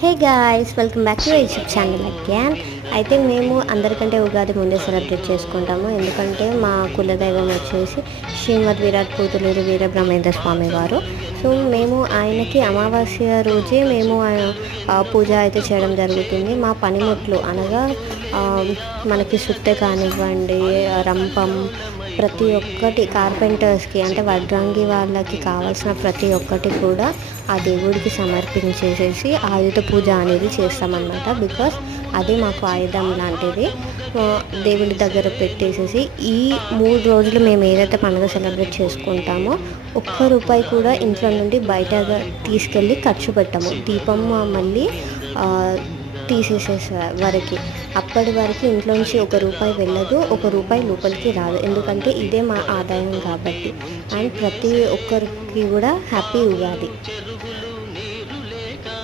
Hey guys, welcome back to YouTube channel again. అయితే మేము అందరికంటే ఉగాది ముందే సెలబ్రేట్ చేసుకుంటాము. ఎందుకంటే మా కులదైవం వచ్చేసి శ్రీమద్ విరాట్ పూతులూరు వీర బ్రహ్మేంద్ర స్వామి వారు. సో మేము ఆయనకి అమావాస్య రోజే మేము పూజ అయితే చేయడం జరుగుతుంది. మా పనిముట్లు అనగా ఆ, మనకి సుత్తె కానివ్వండి, రంపం, ప్రతి ఒక్కటి కార్పెంటర్స్కి అంటే వడ్రంగి వాళ్ళకి కావాల్సిన ప్రతి ఒక్కటి కూడా ఆ దేవుడికి సమర్పించేసేసి ఆయుధ పూజ అనేది చేస్తామన్నమాట. బికాస్ అది మాకు ఆయుధం లాంటిది. దేవుడి దగ్గర పెట్టేసేసి ఈ 3 రోజులు మేము ఏదైతే పండుగ సెలబ్రేట్ చేసుకుంటామో ఒక్క రూపాయి కూడా ఇంట్లో నుండి బయట తీసుకెళ్ళి ఖర్చు పెట్టాము. దీపం మళ్ళీ తీసేసే వరకు, అప్పటి వరకు ఇంట్లోంచి రూపాయి వెళ్ళదు, రూపాయి లోపలికి రాదు. ఎందుకంటే ఇదే మా ఆదాయం కాబట్టి. అండ్ ప్రతి ఒక్కరికి కూడా హ్యాపీ ఉగాది.